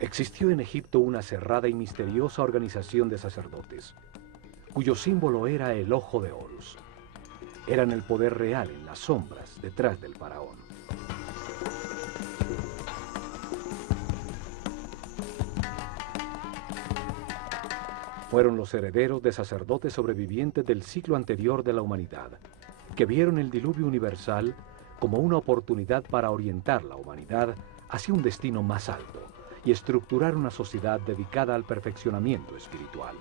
Existió en Egipto una cerrada y misteriosa organización de sacerdotes, cuyo símbolo era el ojo de Horus. Eran el poder real en las sombras detrás del faraón. Fueron los herederos de sacerdotes sobrevivientes del ciclo anterior de la humanidad, que vieron el diluvio universal como una oportunidad para orientar la humanidad hacia un destino más alto y estructurar una sociedad dedicada al perfeccionamiento espiritual.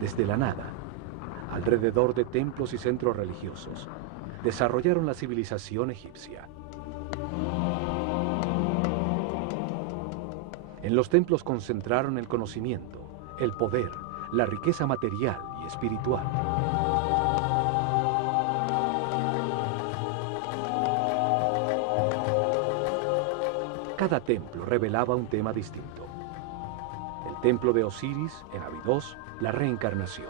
Desde la nada, alrededor de templos y centros religiosos, desarrollaron la civilización egipcia. En los templos concentraron el conocimiento, el poder, la riqueza material y espiritual. Cada templo revelaba un tema distinto. El templo de Osiris, en Abidos, la reencarnación.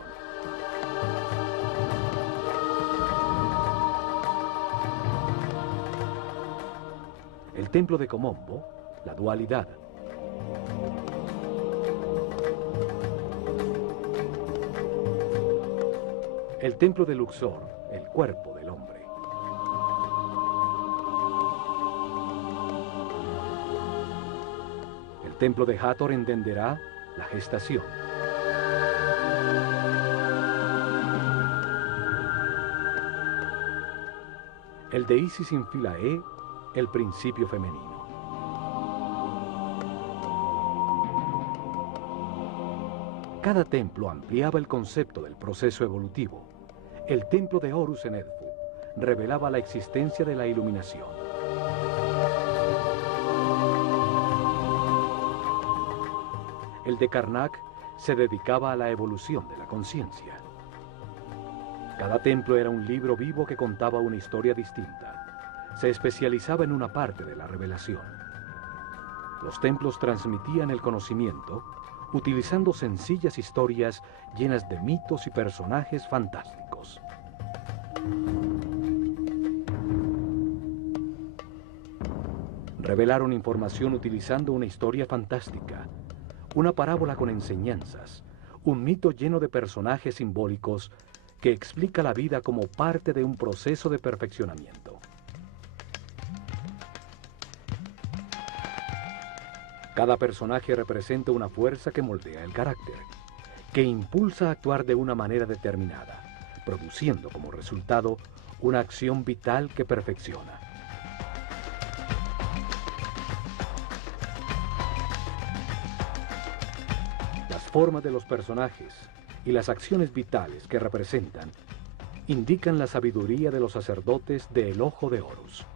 El templo de Komombo, la dualidad. El templo de Luxor, el cuerpo del hombre. El templo de Hathor en Denderah, la gestación. El de Isis en Philae, el principio femenino. Cada templo ampliaba el concepto del proceso evolutivo. El templo de Horus en Edfu revelaba la existencia de la iluminación. El de Karnak se dedicaba a la evolución de la conciencia. Cada templo era un libro vivo que contaba una historia distinta. Se especializaba en una parte de la revelación. Los templos transmitían el conocimiento utilizando sencillas historias llenas de mitos y personajes fantásticos. Revelaron información utilizando una historia fantástica, una parábola con enseñanzas, un mito lleno de personajes simbólicos que explica la vida como parte de un proceso de perfeccionamiento. Cada personaje representa una fuerza que moldea el carácter, que impulsa a actuar de una manera determinada, produciendo como resultado una acción vital que perfecciona. Las formas de los personajes y las acciones vitales que representan indican la sabiduría de los sacerdotes del Ojo de Horus.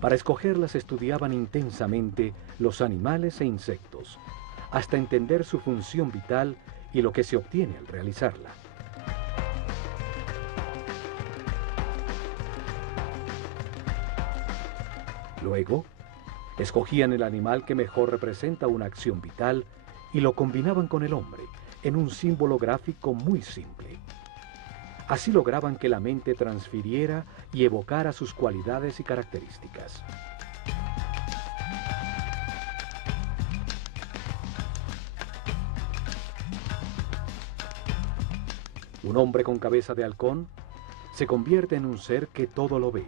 Para escogerlas estudiaban intensamente los animales e insectos, hasta entender su función vital y lo que se obtiene al realizarla. Luego, escogían el animal que mejor representa una acción vital y lo combinaban con el hombre en un símbolo gráfico muy simple. Así lograban que la mente transfiriera y evocara sus cualidades y características. Un hombre con cabeza de halcón se convierte en un ser que todo lo ve.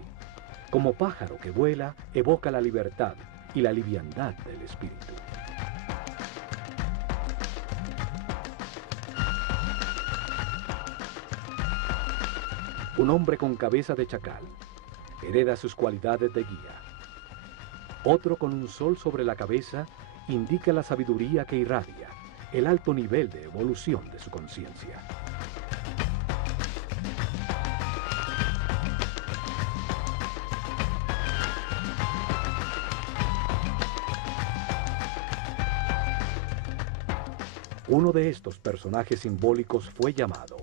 Como pájaro que vuela, evoca la libertad y la liviandad del espíritu. Un hombre con cabeza de chacal hereda sus cualidades de guía. Otro con un sol sobre la cabeza indica la sabiduría que irradia, el alto nivel de evolución de su conciencia. Uno de estos personajes simbólicos fue llamado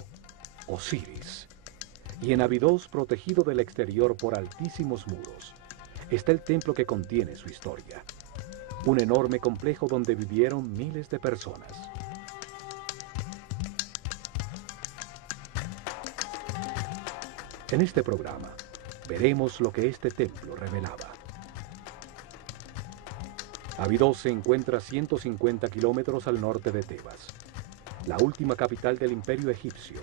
Osiris. Y en Abidos, protegido del exterior por altísimos muros, está el templo que contiene su historia. Un enorme complejo donde vivieron miles de personas. En este programa, veremos lo que este templo revelaba. Abidos se encuentra a 150 kilómetros al norte de Tebas, la última capital del Imperio egipcio,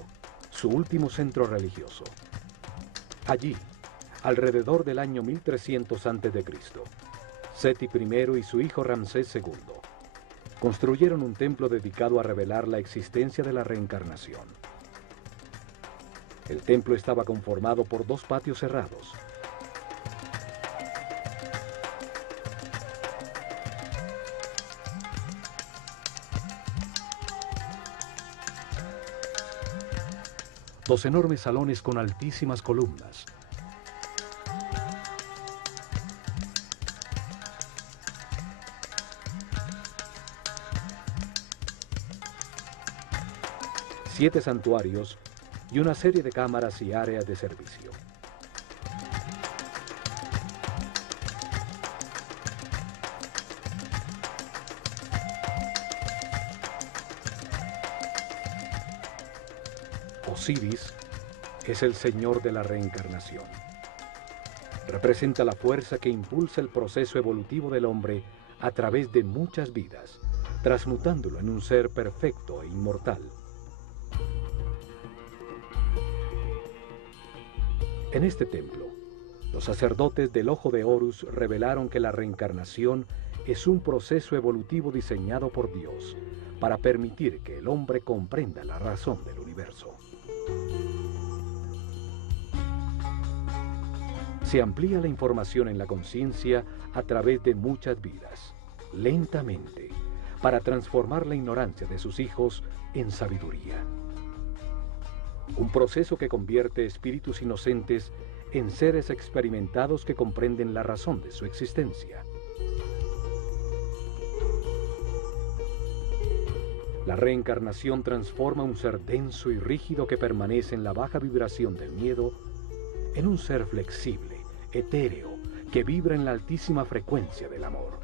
su último centro religioso. Allí, alrededor del año 1300 a.C., Seti I y su hijo Ramsés II construyeron un templo dedicado a revelar la existencia de la reencarnación. El templo estaba conformado por dos patios cerrados. Dos enormes salones con altísimas columnas. Siete santuarios y una serie de cámaras y áreas de servicio. Osiris es el señor de la reencarnación. Representa la fuerza que impulsa el proceso evolutivo del hombre a través de muchas vidas, transmutándolo en un ser perfecto e inmortal. En este templo, los sacerdotes del Ojo de Horus revelaron que la reencarnación es un proceso evolutivo diseñado por Dios para permitir que el hombre comprenda la razón del universo. Se amplía la información en la conciencia a través de muchas vidas, lentamente, para transformar la ignorancia de sus hijos en sabiduría. Un proceso que convierte espíritus inocentes en seres experimentados que comprenden la razón de su existencia. La reencarnación transforma un ser denso y rígido que permanece en la baja vibración del miedo en un ser flexible, etéreo, que vibra en la altísima frecuencia del amor.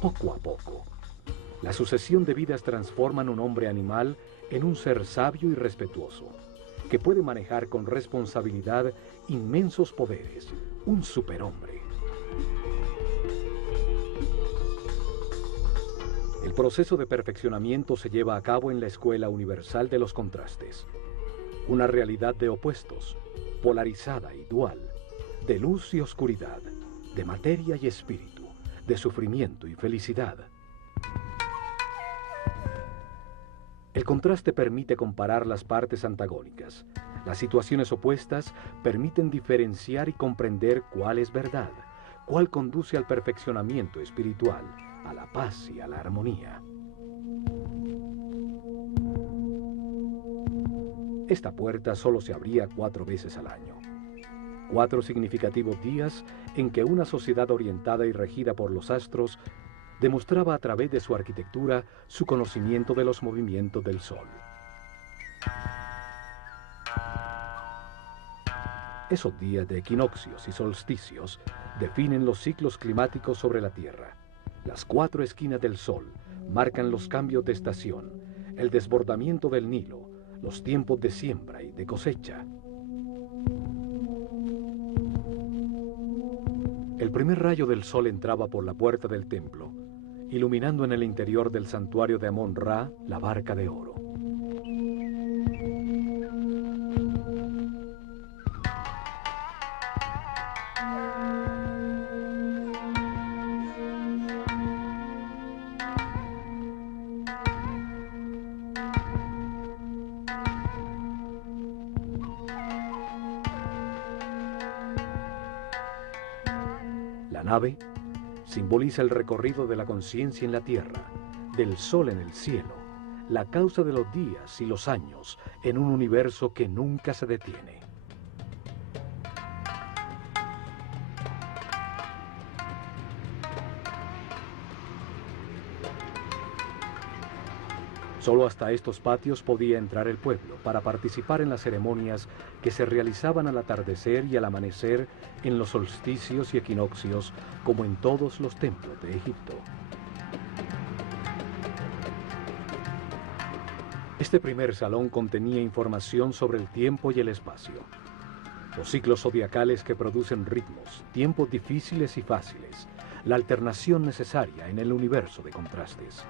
Poco a poco, la sucesión de vidas transforman un hombre animal en un ser sabio y respetuoso, que puede manejar con responsabilidad inmensos poderes, un superhombre. El proceso de perfeccionamiento se lleva a cabo en la Escuela Universal de los Contrastes, una realidad de opuestos, polarizada y dual, de luz y oscuridad, de materia y espíritu, de sufrimiento y felicidad. El contraste permite comparar las partes antagónicas. Las situaciones opuestas permiten diferenciar y comprender cuál es verdad, cuál conduce al perfeccionamiento espiritual, a la paz y a la armonía. Esta puerta solo se abría 4 veces al año. 4 significativos días en que una sociedad orientada y regida por los astros demostraba a través de su arquitectura su conocimiento de los movimientos del Sol. Esos días de equinoccios y solsticios definen los ciclos climáticos sobre la Tierra. Las 4 esquinas del Sol marcan los cambios de estación, el desbordamiento del Nilo, los tiempos de siembra y de cosecha. El primer rayo del sol entraba por la puerta del templo, iluminando en el interior del santuario de Amón-Ra la barca de oro. La nave simboliza el recorrido de la conciencia en la tierra, del sol en el cielo, la causa de los días y los años en un universo que nunca se detiene. Solo hasta estos patios podía entrar el pueblo para participar en las ceremonias que se realizaban al atardecer y al amanecer en los solsticios y equinoccios, como en todos los templos de Egipto. Este primer salón contenía información sobre el tiempo y el espacio, los ciclos zodiacales que producen ritmos, tiempos difíciles y fáciles, la alternación necesaria en el universo de contrastes.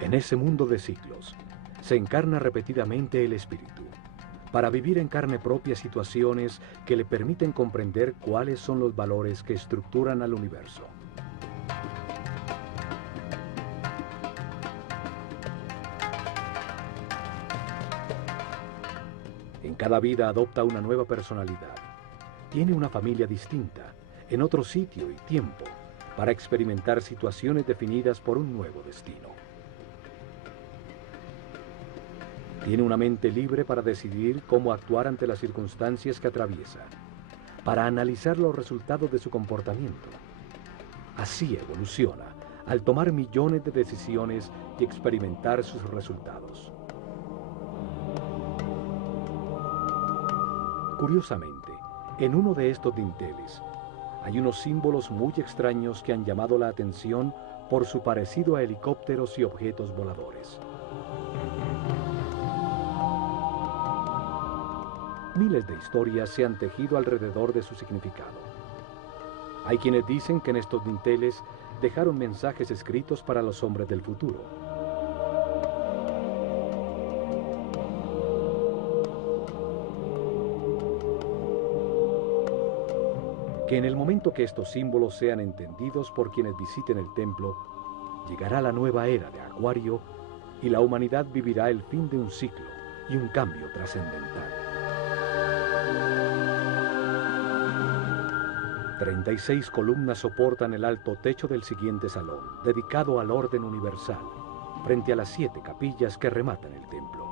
En ese mundo de ciclos, se encarna repetidamente el espíritu, para vivir en carne propia situaciones que le permiten comprender cuáles son los valores que estructuran al universo. En cada vida adopta una nueva personalidad. Tiene una familia distinta, en otro sitio y tiempo, para experimentar situaciones definidas por un nuevo destino. Tiene una mente libre para decidir cómo actuar ante las circunstancias que atraviesa, para analizar los resultados de su comportamiento. Así evoluciona, al tomar millones de decisiones y experimentar sus resultados. Curiosamente, en uno de estos dinteles, hay unos símbolos muy extraños que han llamado la atención por su parecido a helicópteros y objetos voladores. Miles de historias se han tejido alrededor de su significado. Hay quienes dicen que en estos dinteles dejaron mensajes escritos para los hombres del futuro. Que en el momento que estos símbolos sean entendidos por quienes visiten el templo, llegará la nueva era de Acuario y la humanidad vivirá el fin de un ciclo y un cambio trascendental. 36 columnas soportan el alto techo del siguiente salón, dedicado al orden universal, frente a las 7 capillas que rematan el templo.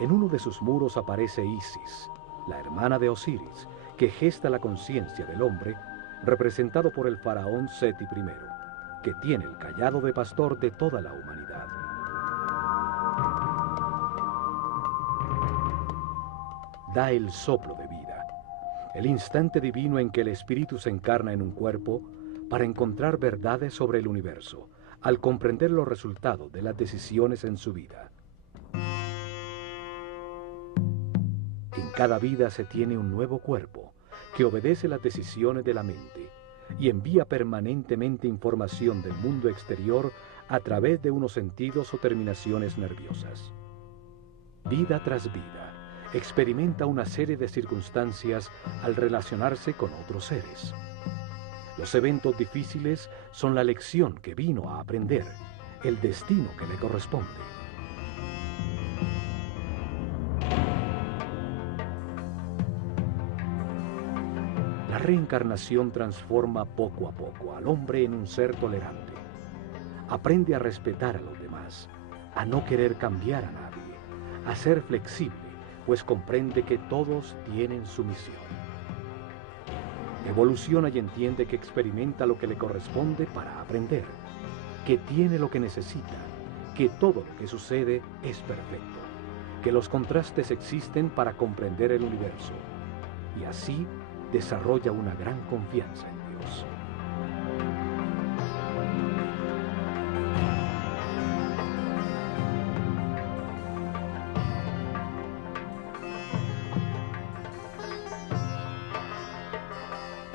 En uno de sus muros aparece Isis, la hermana de Osiris, que gesta la conciencia del hombre, representado por el faraón Seti I, que tiene el cayado de pastor de toda la humanidad. Da el soplo de vida, el instante divino en que el espíritu se encarna en un cuerpo para encontrar verdades sobre el universo, al comprender los resultados de las decisiones en su vida. En cada vida se tiene un nuevo cuerpo que obedece las decisiones de la mente y envía permanentemente información del mundo exterior a través de unos sentidos o terminaciones nerviosas. Vida tras vida, experimenta una serie de circunstancias al relacionarse con otros seres. Los eventos difíciles son la lección que vino a aprender, el destino que le corresponde. La reencarnación transforma poco a poco al hombre en un ser tolerante. Aprende a respetar a los demás, a no querer cambiar a nadie, a ser flexible, pues comprende que todos tienen su misión. Evoluciona y entiende que experimenta lo que le corresponde para aprender, que tiene lo que necesita, que todo lo que sucede es perfecto, que los contrastes existen para comprender el universo, y así desarrolla una gran confianza en Dios.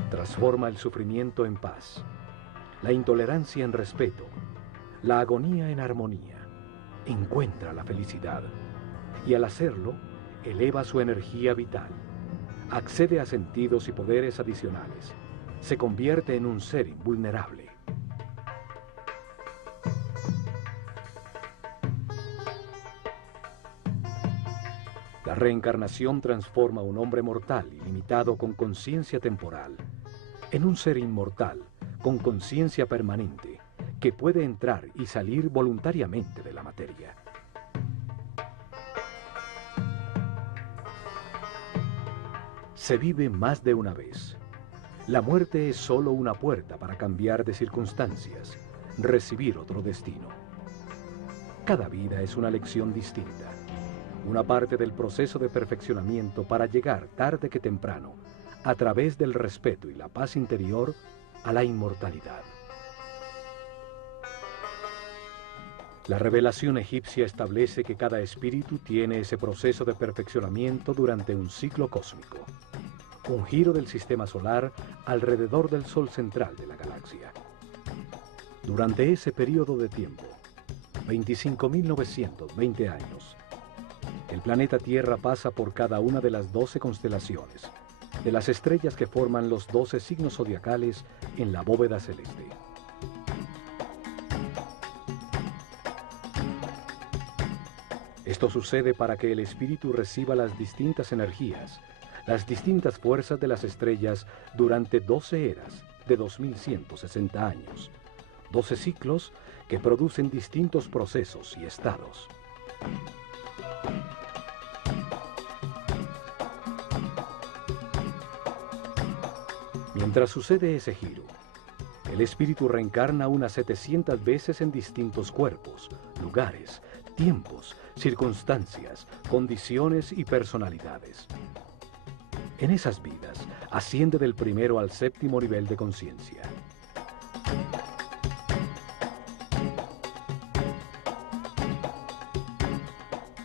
Transforma el sufrimiento en paz, la intolerancia en respeto, la agonía en armonía. Encuentra la felicidad y al hacerlo, eleva su energía vital. Accede a sentidos y poderes adicionales. Se convierte en un ser invulnerable. La reencarnación transforma a un hombre mortal y limitado con conciencia temporal en un ser inmortal con conciencia permanente que puede entrar y salir voluntariamente de la materia. Se vive más de una vez. La muerte es solo una puerta para cambiar de circunstancias, recibir otro destino. Cada vida es una lección distinta, una parte del proceso de perfeccionamiento para llegar tarde que temprano, a través del respeto y la paz interior, a la inmortalidad. La revelación egipcia establece que cada espíritu tiene ese proceso de perfeccionamiento durante un ciclo cósmico, un giro del sistema solar alrededor del Sol central de la galaxia. Durante ese periodo de tiempo, 25.920 años, el planeta Tierra pasa por cada una de las 12 constelaciones, de las estrellas que forman los 12 signos zodiacales en la bóveda celeste. Esto sucede para que el espíritu reciba las distintas energías, las distintas fuerzas de las estrellas durante 12 eras de 2160 años, 12 ciclos que producen distintos procesos y estados. Mientras sucede ese giro, el espíritu reencarna unas 700 veces en distintos cuerpos, lugares, tiempos, circunstancias, condiciones y personalidades. En esas vidas, asciende del primero al séptimo nivel de conciencia.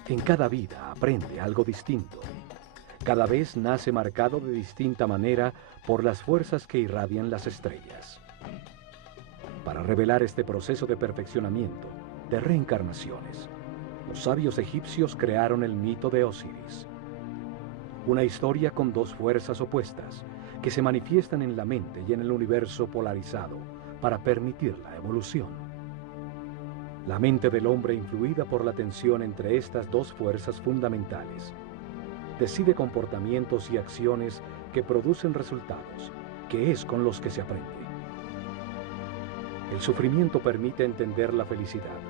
En cada vida aprende algo distinto. Cada vez nace marcado de distinta manera por las fuerzas que irradian las estrellas. Para revelar este proceso de perfeccionamiento, de reencarnaciones, los sabios egipcios crearon el mito de Osiris. Una historia con dos fuerzas opuestas que se manifiestan en la mente y en el universo polarizado para permitir la evolución. La mente del hombre, influida por la tensión entre estas dos fuerzas fundamentales, decide comportamientos y acciones que producen resultados, que es con los que se aprende. El sufrimiento permite entender la felicidad.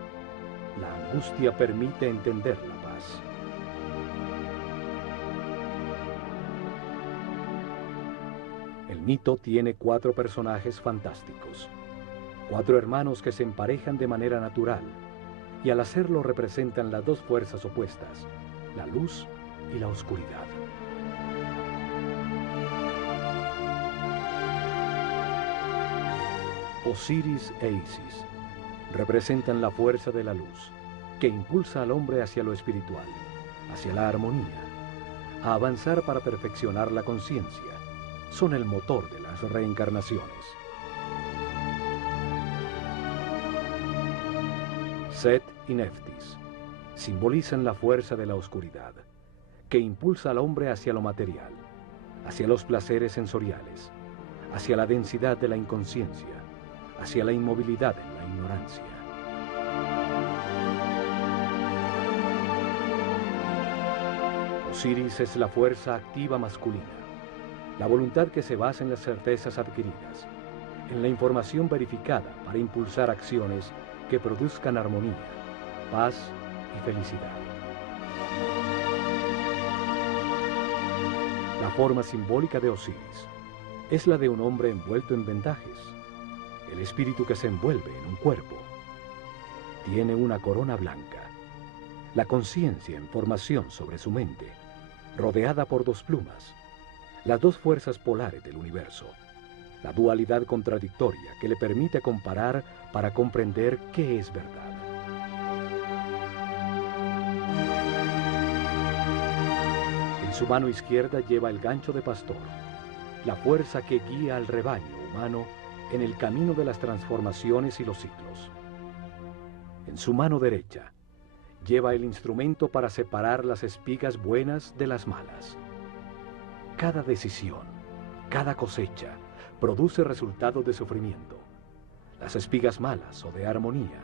La angustia permite entender la paz. El mito tiene 4 personajes fantásticos, 4 hermanos que se emparejan de manera natural, y al hacerlo representan las dos fuerzas opuestas, la luz y la oscuridad. Osiris e Isis representan la fuerza de la luz, que impulsa al hombre hacia lo espiritual, hacia la armonía, a avanzar para perfeccionar la conciencia. Son el motor de las reencarnaciones. Set y Neftis simbolizan la fuerza de la oscuridad, que impulsa al hombre hacia lo material, hacia los placeres sensoriales, hacia la densidad de la inconsciencia, hacia la inmovilidad en la ignorancia. Osiris es la fuerza activa masculina, la voluntad que se basa en las certezas adquiridas, en la información verificada para impulsar acciones que produzcan armonía, paz y felicidad. La forma simbólica de Osiris es la de un hombre envuelto en vendajes, el espíritu que se envuelve en un cuerpo. Tiene una corona blanca, la conciencia en formación sobre su mente, rodeada por 2 plumas, las 2 fuerzas polares del universo, la dualidad contradictoria que le permite comparar para comprender qué es verdad. En su mano izquierda lleva el gancho de pastor, la fuerza que guía al rebaño humano en el camino de las transformaciones y los ciclos. En su mano derecha lleva el instrumento para separar las espigas buenas de las malas. Cada decisión, cada cosecha, produce resultados de sufrimiento. Las espigas malas o de armonía,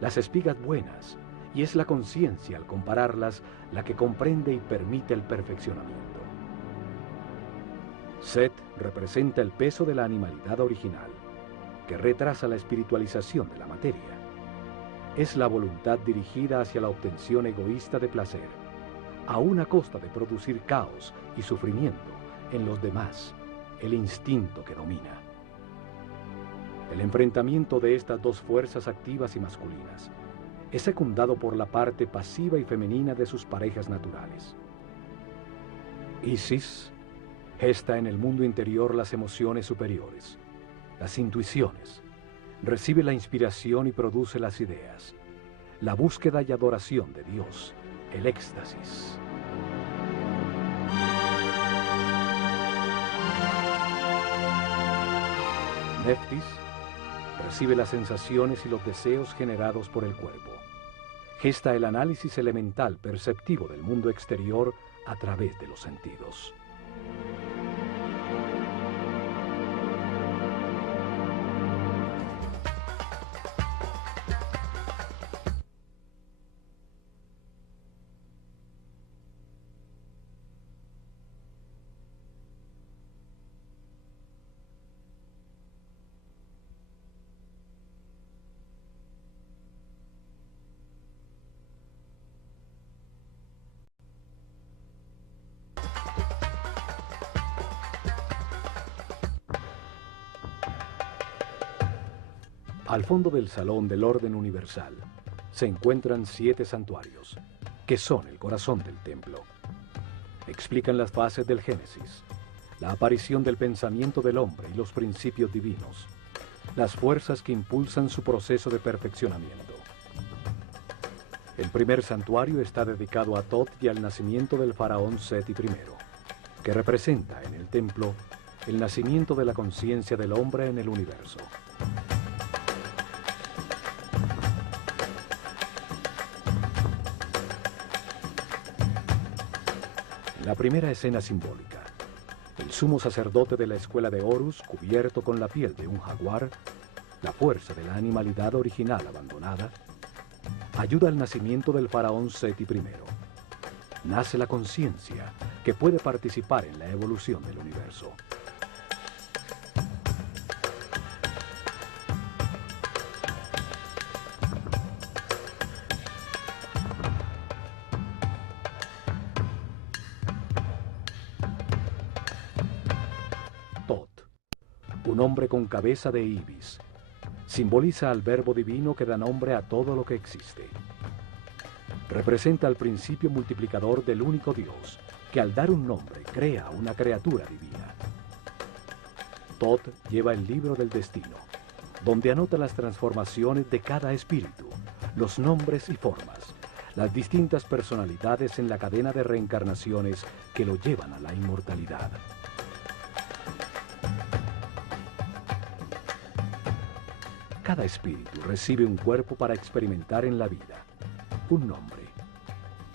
las espigas buenas y es la conciencia, al compararlas, la que comprende y permite el perfeccionamiento. Set representa el peso de la animalidad original, que retrasa la espiritualización de la materia. Es la voluntad dirigida hacia la obtención egoísta de placer, a una costa de producir caos y sufrimiento en los demás, el instinto que domina. El enfrentamiento de estas dos fuerzas activas y masculinas es secundado por la parte pasiva y femenina de sus parejas naturales. Isis gesta en el mundo interior las emociones superiores, las intuiciones, recibe la inspiración y produce las ideas, la búsqueda y adoración de Dios, el éxtasis. Neftis recibe las sensaciones y los deseos generados por el cuerpo. Gesta el análisis elemental perceptivo del mundo exterior a través de los sentidos. Al fondo del salón del orden universal se encuentran 7 santuarios, que son el corazón del templo. Explican las fases del Génesis, la aparición del pensamiento del hombre y los principios divinos, las fuerzas que impulsan su proceso de perfeccionamiento. El primer santuario está dedicado a Thoth y al nacimiento del faraón Seti I, que representa en el templo el nacimiento de la conciencia del hombre en el universo. La primera escena simbólica, el sumo sacerdote de la escuela de Horus, cubierto con la piel de un jaguar, la fuerza de la animalidad original abandonada, ayuda al nacimiento del faraón Seti I. Nace la conciencia que puede participar en la evolución del universo. Un hombre con cabeza de ibis, simboliza al verbo divino que da nombre a todo lo que existe. Representa el principio multiplicador del único Dios, que al dar un nombre crea una criatura divina. Thoth lleva el libro del destino, donde anota las transformaciones de cada espíritu, los nombres y formas, las distintas personalidades en la cadena de reencarnaciones que lo llevan a la inmortalidad. Cada espíritu recibe un cuerpo para experimentar en la vida, un nombre,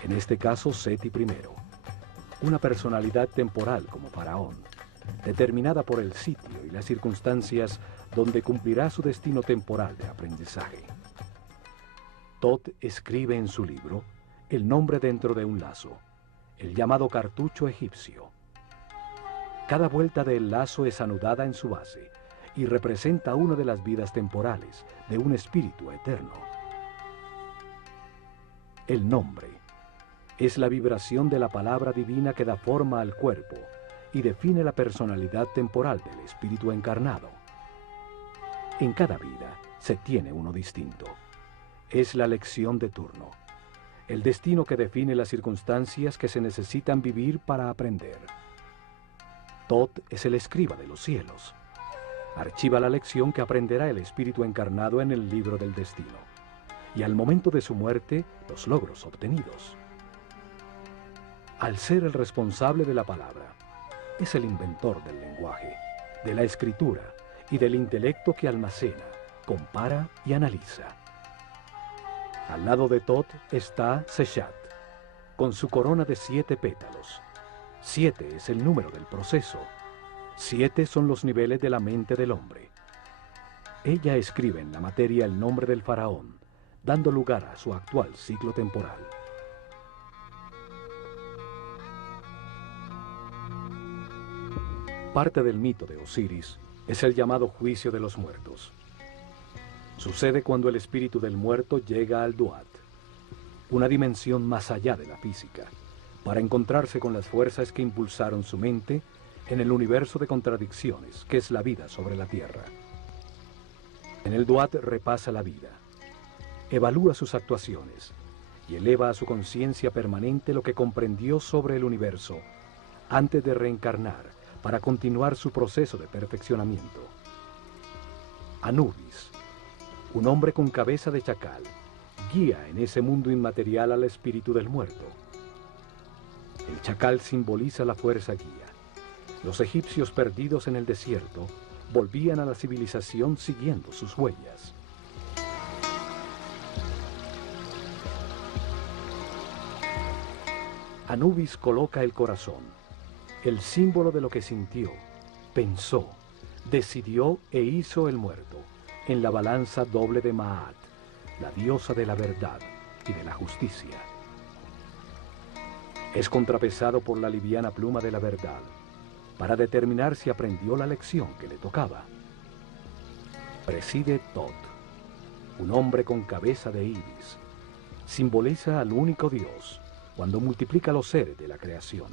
en este caso Seti I, una personalidad temporal como faraón, determinada por el sitio y las circunstancias donde cumplirá su destino temporal de aprendizaje. Thoth escribe en su libro el nombre dentro de un lazo, el llamado cartucho egipcio. Cada vuelta del lazo es anudada en su base, y representa una de las vidas temporales de un espíritu eterno. El nombre es la vibración de la palabra divina que da forma al cuerpo y define la personalidad temporal del espíritu encarnado. En cada vida se tiene uno distinto. Es la lección de turno, el destino que define las circunstancias que se necesitan vivir para aprender. Thoth es el escriba de los cielos. Archiva la lección que aprenderá el espíritu encarnado en el libro del destino, y al momento de su muerte, los logros obtenidos. Al ser el responsable de la palabra, es el inventor del lenguaje, de la escritura y del intelecto que almacena, compara y analiza. Al lado de Thoth está Seshat, con su corona de 7 pétalos. 7 es el número del proceso. 7 son los niveles de la mente del hombre. Ella escribe en la materia el nombre del faraón, dando lugar a su actual ciclo temporal. Parte del mito de Osiris es el llamado juicio de los muertos. Sucede cuando el espíritu del muerto llega al Duat, una dimensión más allá de la física, para encontrarse con las fuerzas que impulsaron su mente en el universo de contradicciones que es la vida sobre la Tierra. En el Duat repasa la vida, evalúa sus actuaciones y eleva a su conciencia permanente lo que comprendió sobre el universo antes de reencarnar para continuar su proceso de perfeccionamiento. Anubis, un hombre con cabeza de chacal, guía en ese mundo inmaterial al espíritu del muerto. El chacal simboliza la fuerza guía. Los egipcios perdidos en el desierto volvían a la civilización siguiendo sus huellas. Anubis coloca el corazón, el símbolo de lo que sintió, pensó, decidió e hizo el muerto, en la balanza doble de Maat, la diosa de la verdad y de la justicia. Es contrapesado por la liviana pluma de la verdad, para determinar si aprendió la lección que le tocaba. Preside Tot, un hombre con cabeza de ibis. Simboliza al único Dios cuando multiplica los seres de la creación.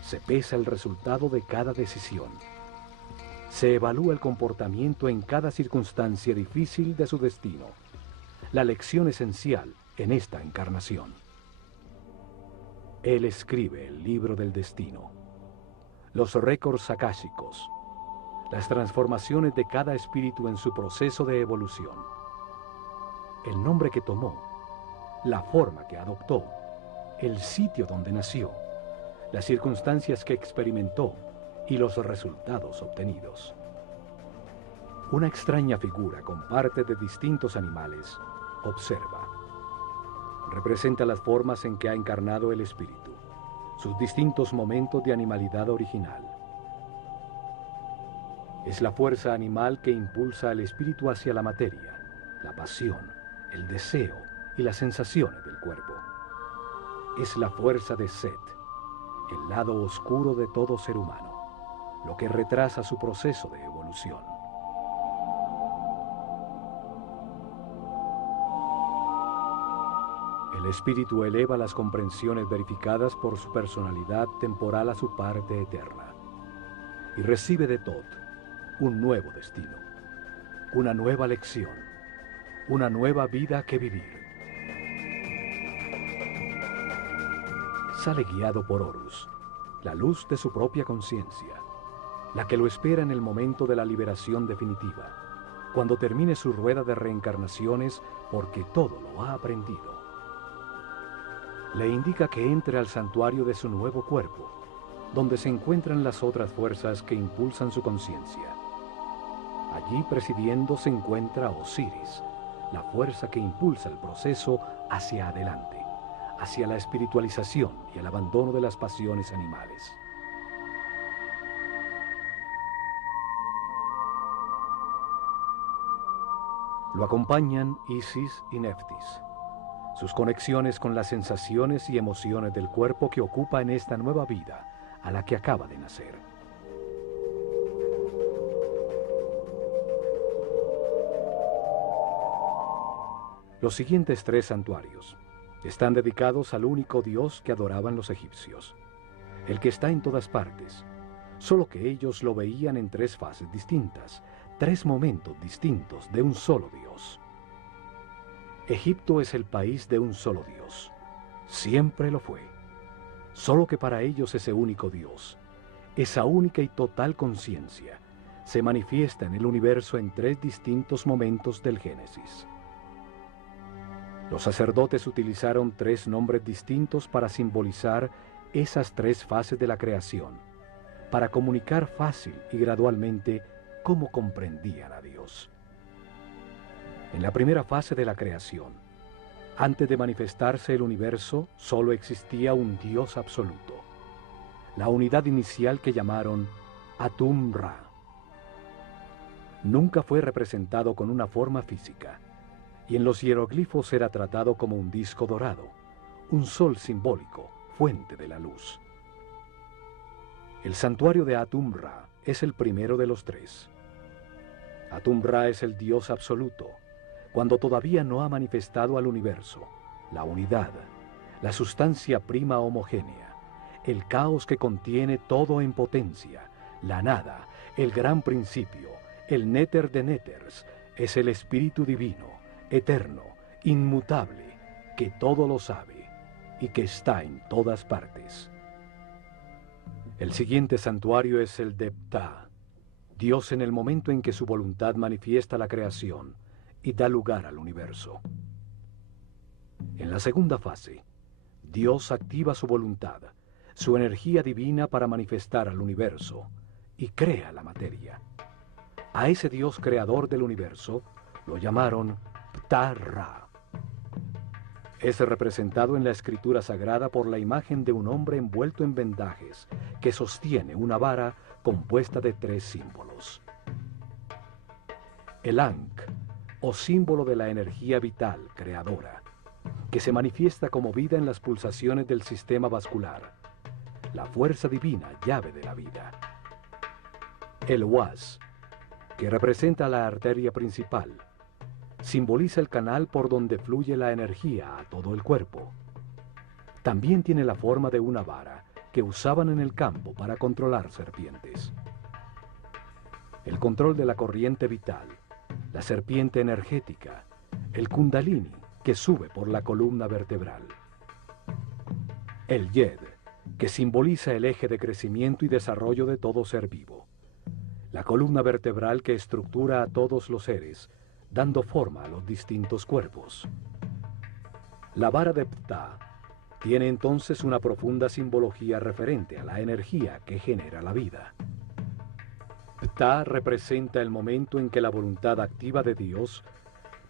Se pesa el resultado de cada decisión. Se evalúa el comportamiento en cada circunstancia difícil de su destino, la lección esencial en esta encarnación. Él escribe el libro del destino, los récords akáshicos, las transformaciones de cada espíritu en su proceso de evolución, el nombre que tomó, la forma que adoptó, el sitio donde nació, las circunstancias que experimentó y los resultados obtenidos. Una extraña figura con partes de distintos animales observa. Representa las formas en que ha encarnado el espíritu, sus distintos momentos de animalidad original. Es la fuerza animal que impulsa al espíritu hacia la materia, la pasión, el deseo y las sensaciones del cuerpo. Es la fuerza de Set, el lado oscuro de todo ser humano, lo que retrasa su proceso de evolución. El espíritu eleva las comprensiones verificadas por su personalidad temporal a su parte eterna y recibe de Tot un nuevo destino, una nueva lección, una nueva vida que vivir. Sale guiado por Horus, la luz de su propia conciencia, la que lo espera en el momento de la liberación definitiva, cuando termine su rueda de reencarnaciones porque todo lo ha aprendido. Le indica que entre al santuario de su nuevo cuerpo, donde se encuentran las otras fuerzas que impulsan su conciencia. Allí presidiendo se encuentra Osiris, la fuerza que impulsa el proceso hacia adelante, hacia la espiritualización y el abandono de las pasiones animales. Lo acompañan Isis y Neftis, sus conexiones con las sensaciones y emociones del cuerpo que ocupa en esta nueva vida a la que acaba de nacer. Los siguientes 3 santuarios están dedicados al único Dios que adoraban los egipcios, el que está en todas partes, solo que ellos lo veían en 3 fases distintas, 3 momentos distintos de un solo Dios. Egipto es el país de un solo Dios, siempre lo fue, solo que para ellos ese único Dios, esa única y total conciencia, se manifiesta en el universo en 3 distintos momentos del Génesis. Los sacerdotes utilizaron 3 nombres distintos para simbolizar esas 3 fases de la creación, para comunicar fácil y gradualmente cómo comprendían a Dios. En la primera fase de la creación, antes de manifestarse el universo, solo existía un Dios absoluto, la unidad inicial que llamaron Atum-Ra. Nunca fue representado con una forma física, y en los hieroglifos era tratado como un disco dorado, un sol simbólico, fuente de la luz. El santuario de Atum-Ra es el primero de los tres. Atum-Ra es el Dios absoluto, cuando todavía no ha manifestado al universo, la unidad, la sustancia prima homogénea, el caos que contiene todo en potencia, la nada, el gran principio, el néter de néters, es el Espíritu Divino, eterno, inmutable, que todo lo sabe y que está en todas partes. El siguiente santuario es el de Ptah, Dios en el momento en que su voluntad manifiesta la creación y da lugar al universo. En la segunda fase, Dios activa su voluntad, su energía divina para manifestar al universo y crea la materia. A ese Dios creador del universo lo llamaron Ptah-Ra. Es representado en la escritura sagrada por la imagen de un hombre envuelto en vendajes que sostiene una vara compuesta de 3 símbolos. El Ankh, o símbolo de la energía vital creadora, que se manifiesta como vida en las pulsaciones del sistema vascular, la fuerza divina, llave de la vida. El Was, que representa la arteria principal, simboliza el canal por donde fluye la energía a todo el cuerpo. También tiene la forma de una vara que usaban en el campo para controlar serpientes. El control de la corriente vital, la serpiente energética, el kundalini que sube por la columna vertebral. El Yed, que simboliza el eje de crecimiento y desarrollo de todo ser vivo. La columna vertebral que estructura a todos los seres, dando forma a los distintos cuerpos. La vara de Ptah tiene entonces una profunda simbología referente a la energía que genera la vida. Ptah representa el momento en que la voluntad activa de Dios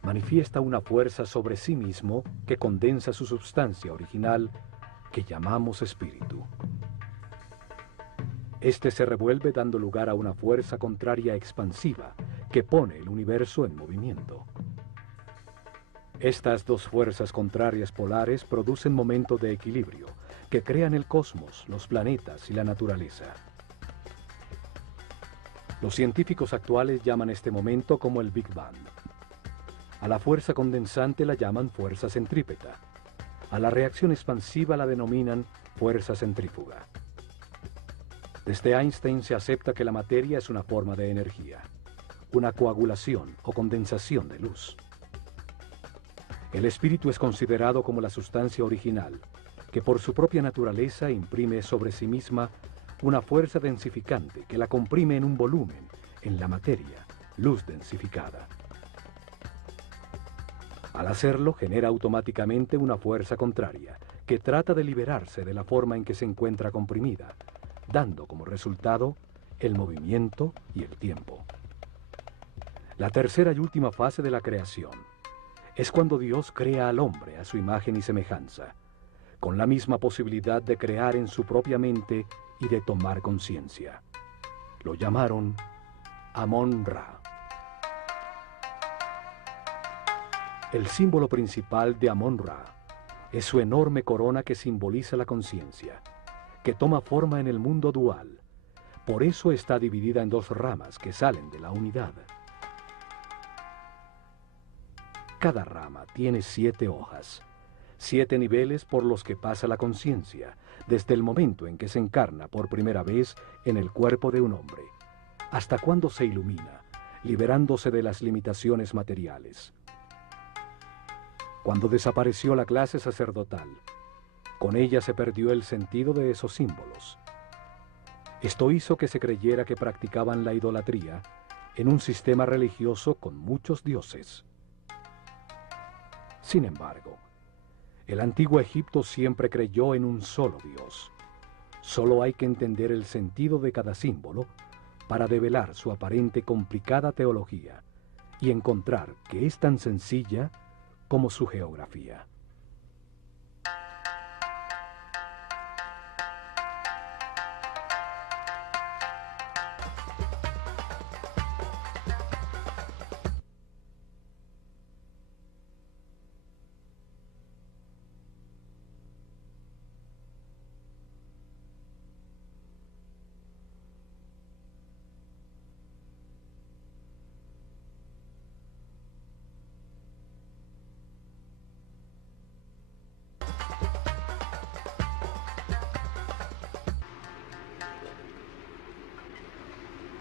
manifiesta una fuerza sobre sí mismo que condensa su sustancia original, que llamamos espíritu. Este se revuelve dando lugar a una fuerza contraria expansiva que pone el universo en movimiento. Estas dos fuerzas contrarias polares producen momentos de equilibrio que crean el cosmos, los planetas y la naturaleza. Los científicos actuales llaman este momento como el Big Bang. A la fuerza condensante la llaman fuerza centrípeta. A la reacción expansiva la denominan fuerza centrífuga. Desde Einstein se acepta que la materia es una forma de energía, una coagulación o condensación de luz. El espíritu es considerado como la sustancia original, que por su propia naturaleza imprime sobre sí misma una fuerza densificante que la comprime en un volumen, en la materia, luz densificada. Al hacerlo, genera automáticamente una fuerza contraria, que trata de liberarse de la forma en que se encuentra comprimida, dando como resultado el movimiento y el tiempo. La tercera y última fase de la creación es cuando Dios crea al hombre a su imagen y semejanza, con la misma posibilidad de crear en su propia mente y de tomar conciencia. Lo llamaron Amon-Ra. El símbolo principal de Amon-Ra es su enorme corona que simboliza la conciencia, que toma forma en el mundo dual. Por eso está dividida en 2 ramas que salen de la unidad. Cada rama tiene 7 hojas, 7 niveles por los que pasa la conciencia, desde el momento en que se encarna por primera vez en el cuerpo de un hombre, hasta cuando se ilumina, liberándose de las limitaciones materiales. Cuando desapareció la clase sacerdotal, con ella se perdió el sentido de esos símbolos. Esto hizo que se creyera que practicaban la idolatría en un sistema religioso con muchos dioses. Sin embargo, el antiguo Egipto siempre creyó en un solo Dios. Solo hay que entender el sentido de cada símbolo para develar su aparente complicada teología y encontrar que es tan sencilla como su geografía.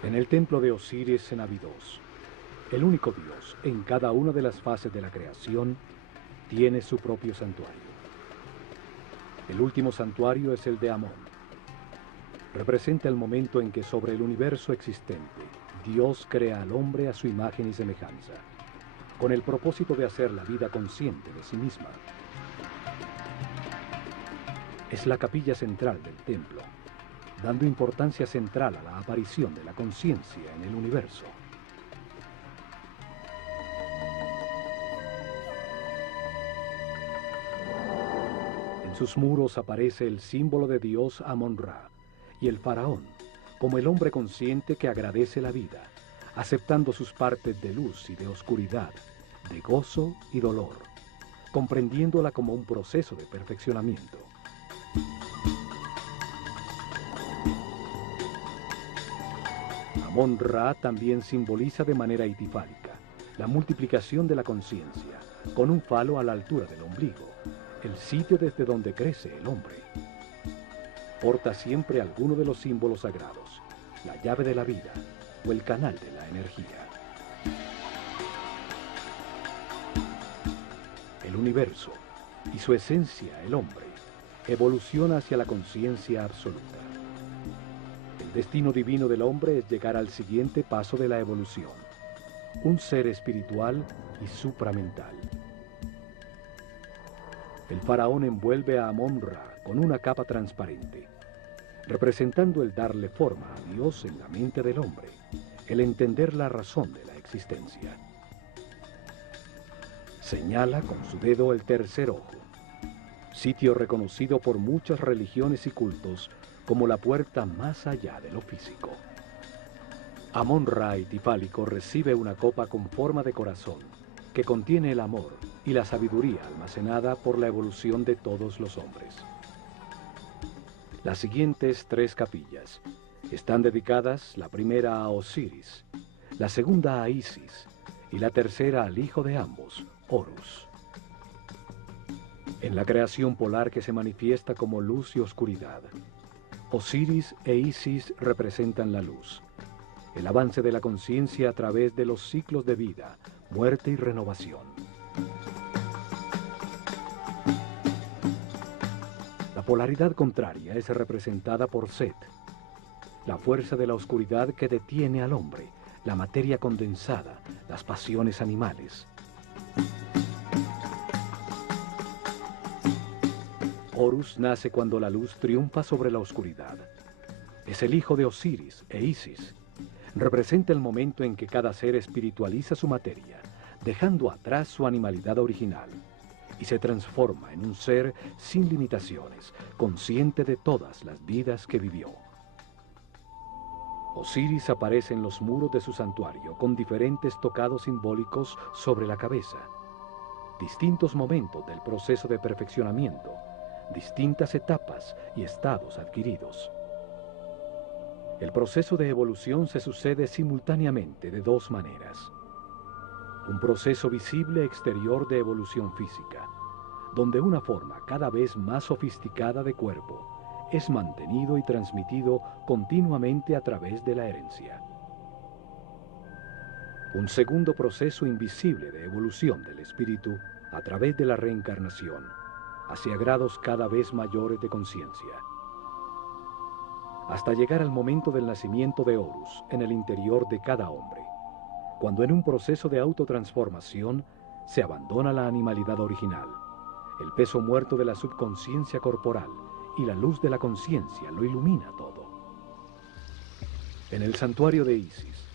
En el templo de Osiris en Abidos, el único dios en cada una de las fases de la creación tiene su propio santuario. El último santuario es el de Amón. Representa el momento en que sobre el universo existente, Dios crea al hombre a su imagen y semejanza, con el propósito de hacer la vida consciente de sí misma. Es la capilla central del templo, dando importancia central a la aparición de la conciencia en el universo. En sus muros aparece el símbolo de Dios Amón-Ra y el faraón, como el hombre consciente que agradece la vida, aceptando sus partes de luz y de oscuridad, de gozo y dolor, comprendiéndola como un proceso de perfeccionamiento. Amón-Ra también simboliza de manera itifálica la multiplicación de la conciencia, con un falo a la altura del ombligo, el sitio desde donde crece el hombre. Porta siempre alguno de los símbolos sagrados, la llave de la vida o el canal de la energía. El universo y su esencia, el hombre, evoluciona hacia la conciencia absoluta. El destino divino del hombre es llegar al siguiente paso de la evolución, un ser espiritual y supramental. El faraón envuelve a Amón-Ra con una capa transparente, representando el darle forma a Dios en la mente del hombre, el entender la razón de la existencia. Señala con su dedo el tercer ojo, sitio reconocido por muchas religiones y cultos como la puerta más allá de lo físico. Amón-Ra itifálico recibe una copa con forma de corazón que contiene el amor y la sabiduría almacenada por la evolución de todos los hombres. Las siguientes 3 capillas están dedicadas, la primera a Osiris, la segunda a Isis y la tercera al hijo de ambos, Horus. En la creación polar que se manifiesta como luz y oscuridad, Osiris e Isis representan la luz, el avance de la conciencia a través de los ciclos de vida, muerte y renovación. La polaridad contraria es representada por Set, la fuerza de la oscuridad que detiene al hombre, la materia condensada, las pasiones animales. Horus nace cuando la luz triunfa sobre la oscuridad. Es el hijo de Osiris e Isis. Representa el momento en que cada ser espiritualiza su materia, dejando atrás su animalidad original, y se transforma en un ser sin limitaciones, consciente de todas las vidas que vivió. Osiris aparece en los muros de su santuario con diferentes tocados simbólicos sobre la cabeza, distintos momentos del proceso de perfeccionamiento, distintas etapas y estados adquiridos. El proceso de evolución se sucede simultáneamente de 2 maneras. Un proceso visible exterior de evolución física, donde una forma cada vez más sofisticada de cuerpo es mantenido y transmitido continuamente a través de la herencia. Un segundo proceso invisible de evolución del espíritu a través de la reencarnación, hacia grados cada vez mayores de conciencia, hasta llegar al momento del nacimiento de Horus en el interior de cada hombre, cuando en un proceso de autotransformación se abandona la animalidad original, el peso muerto de la subconsciencia corporal y la luz de la conciencia lo ilumina todo. En el santuario de Isis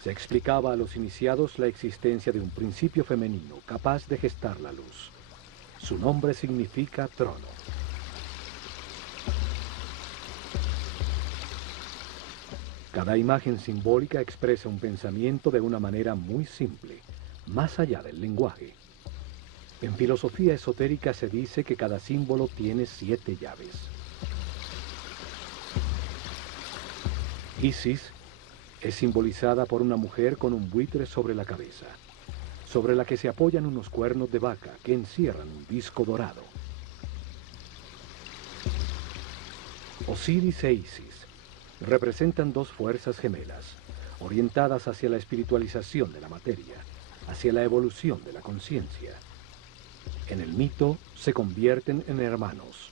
se explicaba a los iniciados la existencia de un principio femenino capaz de gestar la luz. Su nombre significa trono. Cada imagen simbólica expresa un pensamiento de una manera muy simple, más allá del lenguaje. En filosofía esotérica se dice que cada símbolo tiene 7 llaves. Isis es simbolizada por una mujer con un buitre sobre la cabeza, sobre la que se apoyan unos cuernos de vaca que encierran un disco dorado. Osiris e Isis Representan dos fuerzas gemelas, orientadas hacia la espiritualización de la materia, hacia la evolución de la conciencia. En el mito se convierten en hermanos,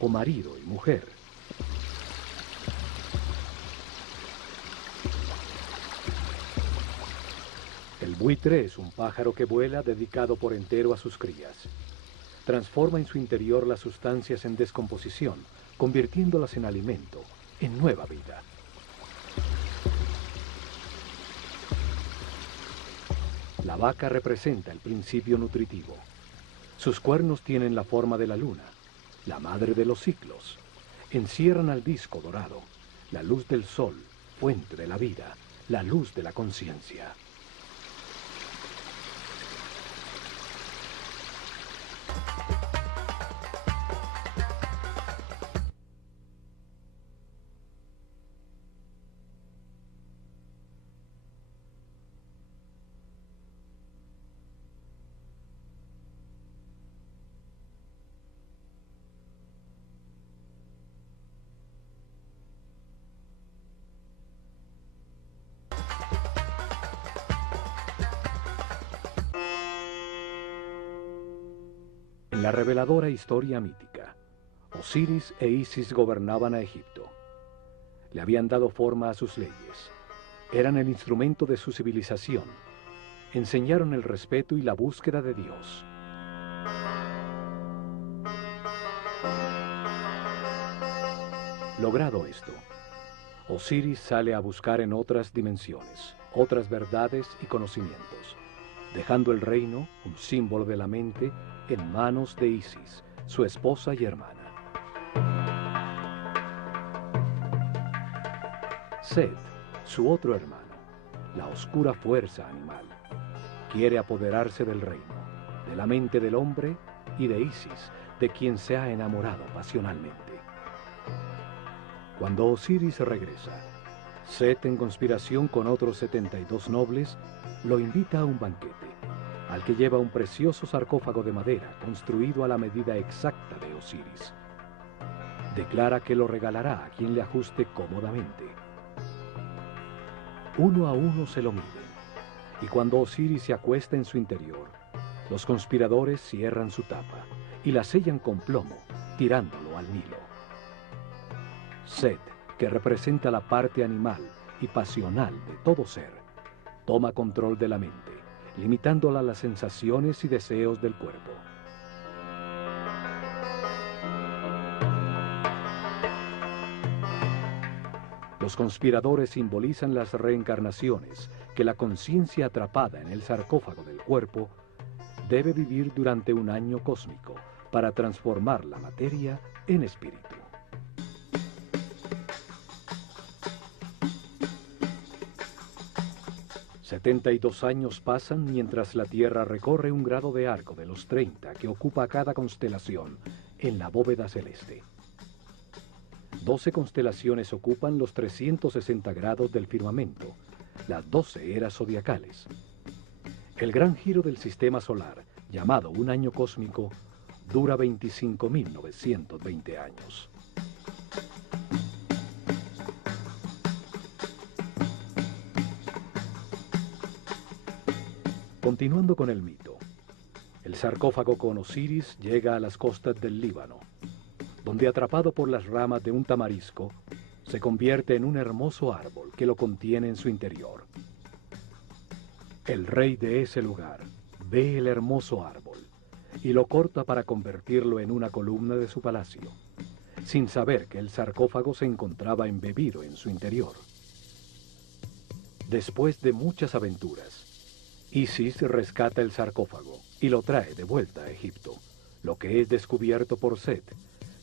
o marido y mujer. El buitre es un pájaro que vuela dedicado por entero a sus crías. Transforma en su interior las sustancias en descomposición, convirtiéndolas en alimento, en nueva vida. La vaca representa el principio nutritivo. Sus cuernos tienen la forma de la luna, la madre de los ciclos. Encierran al disco dorado, la luz del sol, fuente de la vida, la luz de la conciencia. En la reveladora historia mítica, Osiris e Isis gobernaban a Egipto. Le habían dado forma a sus leyes. Eran el instrumento de su civilización. Enseñaron el respeto y la búsqueda de Dios. Logrado esto, Osiris sale a buscar en otras dimensiones, otras verdades y conocimientos, dejando el reino, un símbolo de la mente, en manos de Isis, su esposa y hermana. Set, su otro hermano, la oscura fuerza animal, quiere apoderarse del reino, de la mente del hombre y de Isis, de quien se ha enamorado pasionalmente. Cuando Osiris regresa, Set, en conspiración con otros 72 nobles, lo invita a un banquete, al que lleva un precioso sarcófago de madera construido a la medida exacta de Osiris. Declara que lo regalará a quien le ajuste cómodamente. Uno a uno se lo miden, y cuando Osiris se acuesta en su interior, los conspiradores cierran su tapa y la sellan con plomo, tirándolo al Nilo. Set, que representa la parte animal y pasional de todo ser, toma control de la mente, limitándola a las sensaciones y deseos del cuerpo. Los conspiradores simbolizan las reencarnaciones que la conciencia atrapada en el sarcófago del cuerpo debe vivir durante un año cósmico para transformar la materia en espíritu. $72 años pasan mientras la Tierra recorre un grado de arco de los 30 que ocupa cada constelación en la bóveda celeste. 12 constelaciones ocupan los 360 grados del firmamento, las 12 eras zodiacales. El gran giro del sistema solar, llamado un año cósmico, dura 25.920 años. Continuando con el mito, el sarcófago con Osiris llega a las costas del Líbano, donde, atrapado por las ramas de un tamarisco, se convierte en un hermoso árbol que lo contiene en su interior. El rey de ese lugar ve el hermoso árbol y lo corta para convertirlo en una columna de su palacio, sin saber que el sarcófago se encontraba embebido en su interior. Después de muchas aventuras, Isis rescata el sarcófago y lo trae de vuelta a Egipto, lo que es descubierto por Set,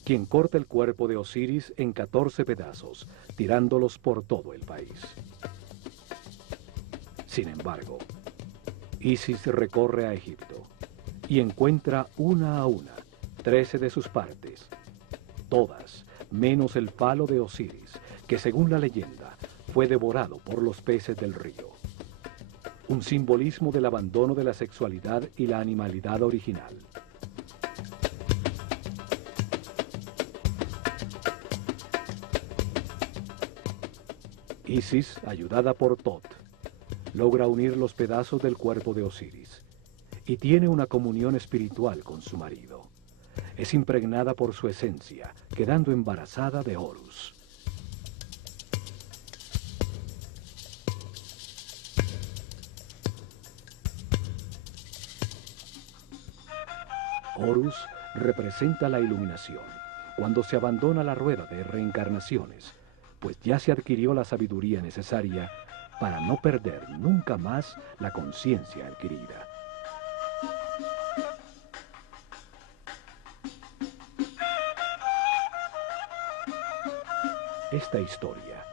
quien corta el cuerpo de Osiris en 14 pedazos, tirándolos por todo el país. Sin embargo, Isis recorre a Egipto y encuentra una a una 13 de sus partes, todas menos el falo de Osiris, que según la leyenda fue devorado por los peces del río. Un simbolismo del abandono de la sexualidad y la animalidad original. Isis, ayudada por Tot, logra unir los pedazos del cuerpo de Osiris y tiene una comunión espiritual con su marido. Es impregnada por su esencia, quedando embarazada de Horus. Horus representa la iluminación, cuando se abandona la rueda de reencarnaciones, pues ya se adquirió la sabiduría necesaria para no perder nunca más la conciencia adquirida. Esta historia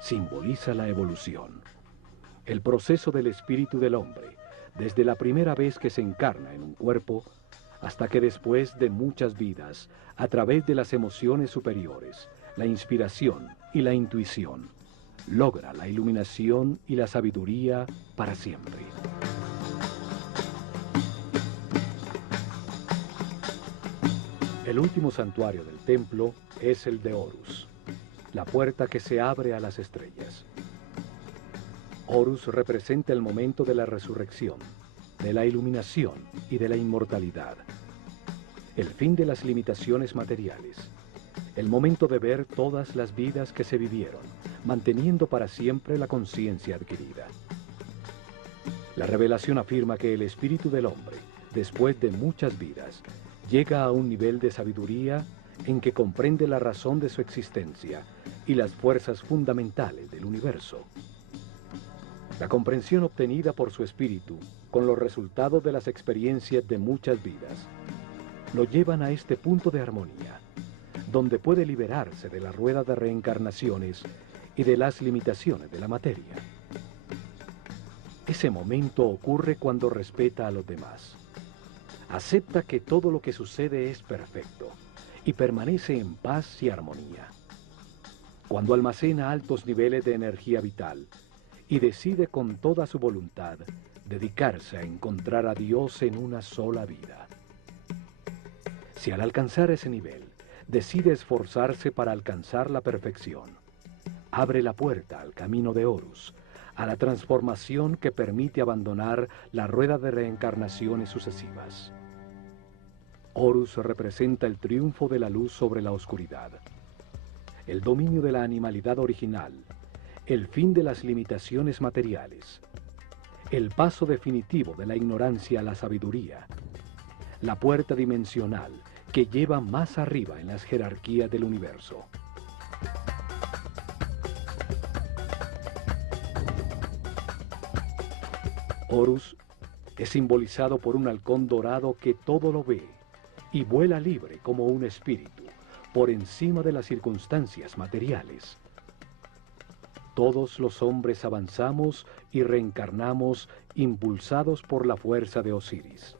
simboliza la evolución, el proceso del espíritu del hombre, desde la primera vez que se encarna en un cuerpo, hasta que después de muchas vidas, a través de las emociones superiores, la inspiración y la intuición, logra la iluminación y la sabiduría para siempre. El último santuario del templo es el de Horus, la puerta que se abre a las estrellas. Horus representa el momento de la resurrección, de la iluminación y de la inmortalidad. El fin de las limitaciones materiales. El momento de ver todas las vidas que se vivieron, manteniendo para siempre la conciencia adquirida. La revelación afirma que el espíritu del hombre, después de muchas vidas, llega a un nivel de sabiduría en que comprende la razón de su existencia y las fuerzas fundamentales del universo. La comprensión obtenida por su espíritu, con los resultados de las experiencias de muchas vidas, lo llevan a este punto de armonía, donde puede liberarse de la rueda de reencarnaciones y de las limitaciones de la materia. Ese momento ocurre cuando respeta a los demás. Acepta que todo lo que sucede es perfecto y permanece en paz y armonía. Cuando almacena altos niveles de energía vital y decide con toda su voluntad dedicarse a encontrar a Dios en una sola vida. Si al alcanzar ese nivel decide esforzarse para alcanzar la perfección, abre la puerta al camino de Horus, a la transformación que permite abandonar la rueda de reencarnaciones sucesivas. Horus representa el triunfo de la luz sobre la oscuridad, el dominio de la animalidad original, el fin de las limitaciones materiales, el paso definitivo de la ignorancia a la sabiduría, la puerta dimensional que lleva más arriba en las jerarquías del universo. Horus es simbolizado por un halcón dorado que todo lo ve y vuela libre como un espíritu, por encima de las circunstancias materiales. Todos los hombres avanzamos y reencarnamos impulsados por la fuerza de Osiris,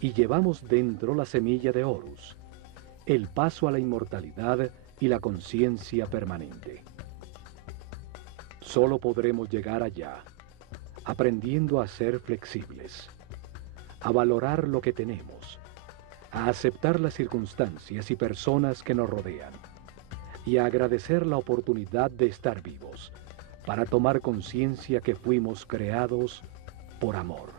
y llevamos dentro la semilla de Horus, el paso a la inmortalidad y la conciencia permanente. Solo podremos llegar allá, aprendiendo a ser flexibles, a valorar lo que tenemos, a aceptar las circunstancias y personas que nos rodean, y a agradecer la oportunidad de estar vivos, para tomar conciencia que fuimos creados por amor.